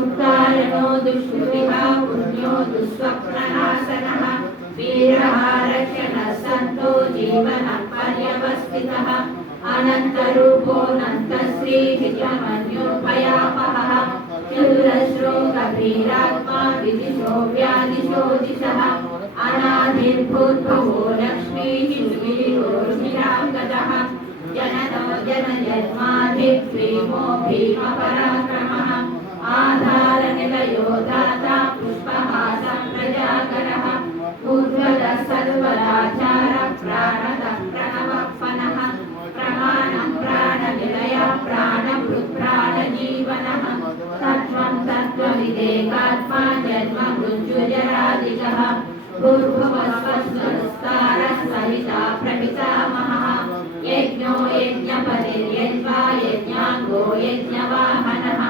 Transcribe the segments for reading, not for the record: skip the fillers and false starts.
उत्तारणो दुष्कृतिः पुण्यो दुःस्वप्ननाशनः वीरहारक्षणः सन्तो जीवनः पर्यवस्थितः अनन्तरूपोऽनन्तश्रीनिजमन्योपयापहः चतुरश्रोगभीरात्मा विदिशो व्यादिशो दिशः अनादिर्भूद्भवो लक्ष्मीः सुवीरोर्मिराङ्गदः जननो जनजन्माधिप्रीमो भीमपराक्रमः आधारनिलयो दाता पुष्पहासं प्रजाकरः उज्ज्वलः सर्वदाचारः प्राणदः प्रणवपनः प्रमाणं प्राणनिलयः प्राणभृत्प्राणजीवनः तत्त्वं तत्त्वविदेकात्मा जन्म मृत्युजरादिकः भूर्भुवस्वस्वरस्तारः सहिता प्रपितामहः यज्ञो यज्ञपतिर्यज्वा यज्ञाङ्गो यज्ञवाहनः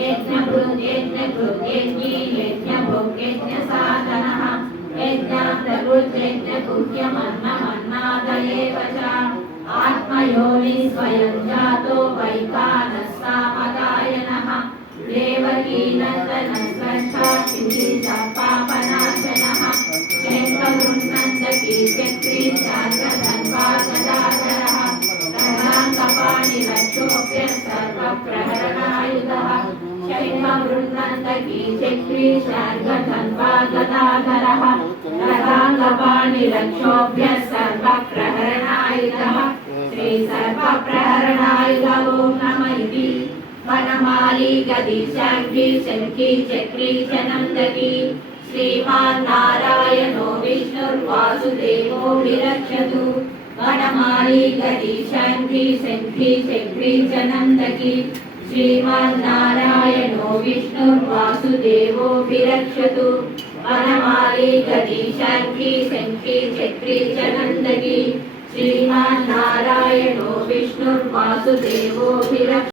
यज्ञभृत् यज्ञकृत् यज्ञी यज्ञभुक् यज्ञसाधनः यज्ञान्तकृत् यज्ञगुह्यमन्नमन्नादयेव च आत्मयोनि स्वयं जातो वैकानः सामगायनः देवकीनन्दनस्रष्टा पापनाशनः शङ्खवृन्नन्दकी चक्रीशार्गधन्वागदाधरः रथाङ्गपाणिरक्षोभ्य सर्वप्रहरणायुधः शङ्खवृन्नन्दकी चक्रीशार्गधन्वागदाधरः रथाङ्गपाणिरक्षोभ्य सर्वप्रहरणायुधः श्री सर्वप्रहरणायुध ॐ नमः इति वनमाली गदी शङ्खी शङ्खी चक्री च नन्दकी श्रीमान् नारायणो विष्णुर्वासुदेवो विरक्षतु वनमाली गदी शङ्खी शङ्खी चक्री च नन्दकी श्रीमान् नारायणो विष्णुर्वासुदेवो विरक्षतु वनमाली गदी शङ्खी शङ्खी चक्री च नन्दकी श्रीमान् नारायणो विष्णुर्वासुदेवो विरक्षतु